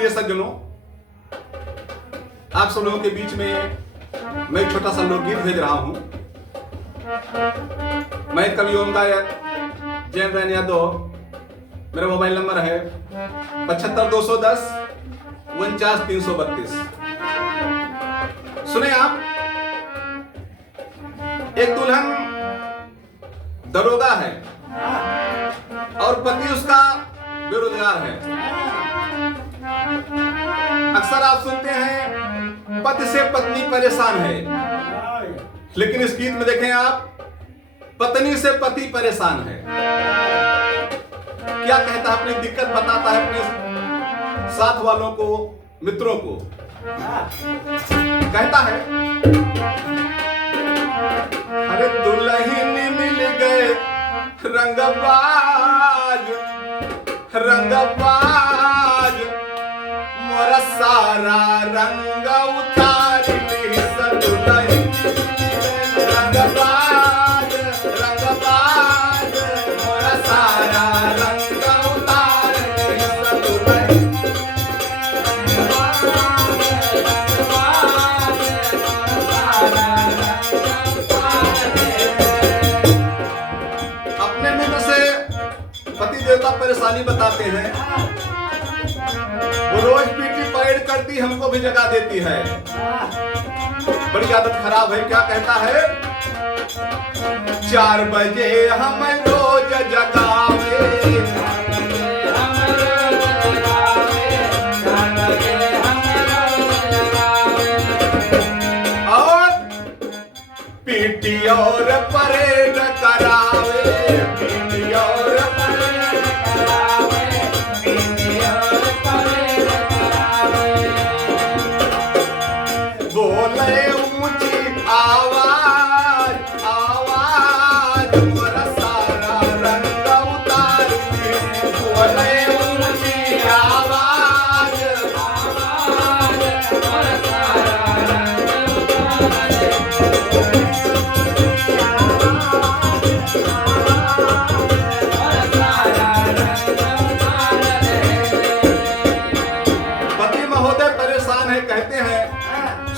प्रिय सज्जनों, आप सब लोगों के बीच में मैं एक छोटा सा लोकगीत भेज रहा हूं। मैं कवि ओम गायक जैन रैन यादव। मेरा मोबाइल नंबर है 75 210 49 332। सुने आप, एक दुल्हन दरोगा है और पति उसका बेरोजगार है। अक्सर आप सुनते हैं पति से पत्नी परेशान है, लेकिन इस गीत में देखें आप, पत्नी से पति परेशान है। क्या कहता है, अपनी दिक्कत बताता है अपने साथ वालों को, मित्रों को। कहता है, अरे दुल्हन मिल गए रंगबाज रंगबाज, मोरा सारा रंग उतार दुल्हन। रंगबाज रंगबाज, मोरा सारा रंग उतार दुल्हन। अपने मित्र से पति देवता परेशानी बताते हैं। वो रोज पीटी परेड करती, हमको भी जगा देती है। बड़ी आदत खराब है। क्या कहता है, 4 बजे हम रोज जगावे, और पीटी और परेड करावे, पीटी और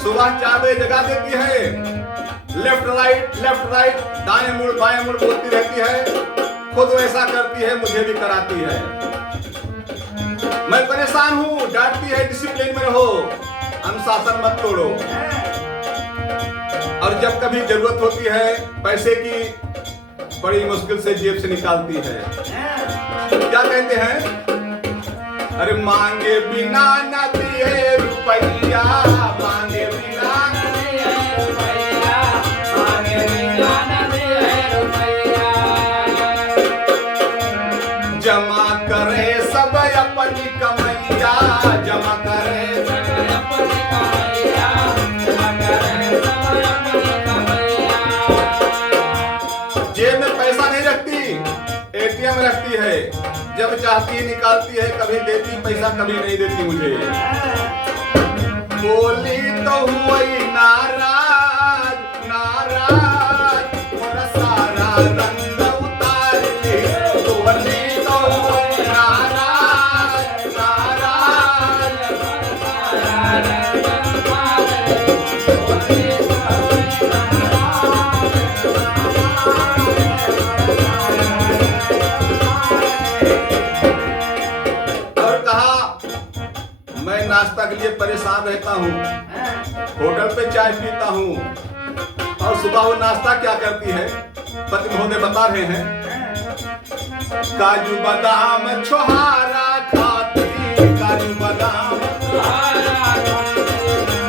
सुबह 4 बजे जगा देती है, लेफ्ट राइट दाएं मुड़ बाएं मुड़ बोलती रहती है। खुद वैसा करती है, मुझे भी कराती है। मैं परेशान हूं, डांटती है, डिसिप्लिन में रहो, अनुशासन मत तोड़ो। और जब कभी जरूरत होती है पैसे की, बड़ी मुश्किल से जेब से निकालती है। क्या कहते हैं, अरे मांगे बिना न दिए रुपैया, मांगे बिना न दिए रुपैया, मांगे बिना न दिए रुपैया, जमा करे सब अपनी कमैया, जमा करे सब अपनी कमैया, जमा करे सब अपनी कमैया। जेब में पैसा नहीं रखती, एटीएम रखती है। जब चाहती निकालती है, कभी देती पैसा, कभी नहीं देती मुझे। बोली तो हुई नाराज नाराज, मोरा सारा रंग उतार ले। बोली तो हुई नाराज नाराज, सारा रंग उतार ले। बोली तो हुई मैं नाश्ता के लिए परेशान रहता हूँ, होटल पे चाय पीता हूँ, और सुबह वो नाश्ता क्या करती है, पति महोदय बता रहे हैं, काजू बादाम छोहारा खाती, काजू बादाम छोहारा खाती,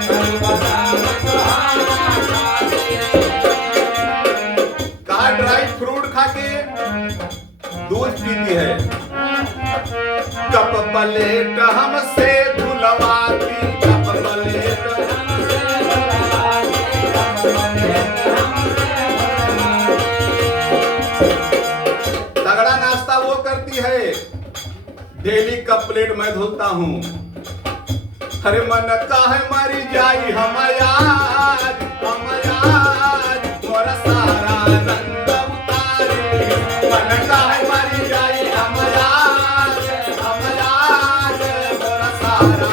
काजू बादाम छोहारा खाती। कहा ड्राई फ्रूट खा के दूध पीती है, कप प्लेट हमसे धुलवाती, कप प्लेट हमसे धुलवाती, कप प्लेट हमसे धुलवाती। तगड़ा नाश्ता वो करती है, डेली कप प्लेट मैं धुलता हूँ। अरे मन का है मरी जाई हम याद, मोरा सारा रंग उतारे। मन का है मरी जाई हम याद, मोरा सारा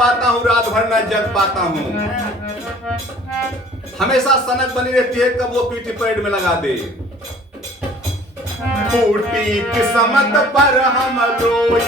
पाता हूँ, रात भर न जग पाता हूँ। हमेशा सनक बनी रहती है, कब वो पीटी परेड में लगा दे। फूटी किस्मत पर हम रोई,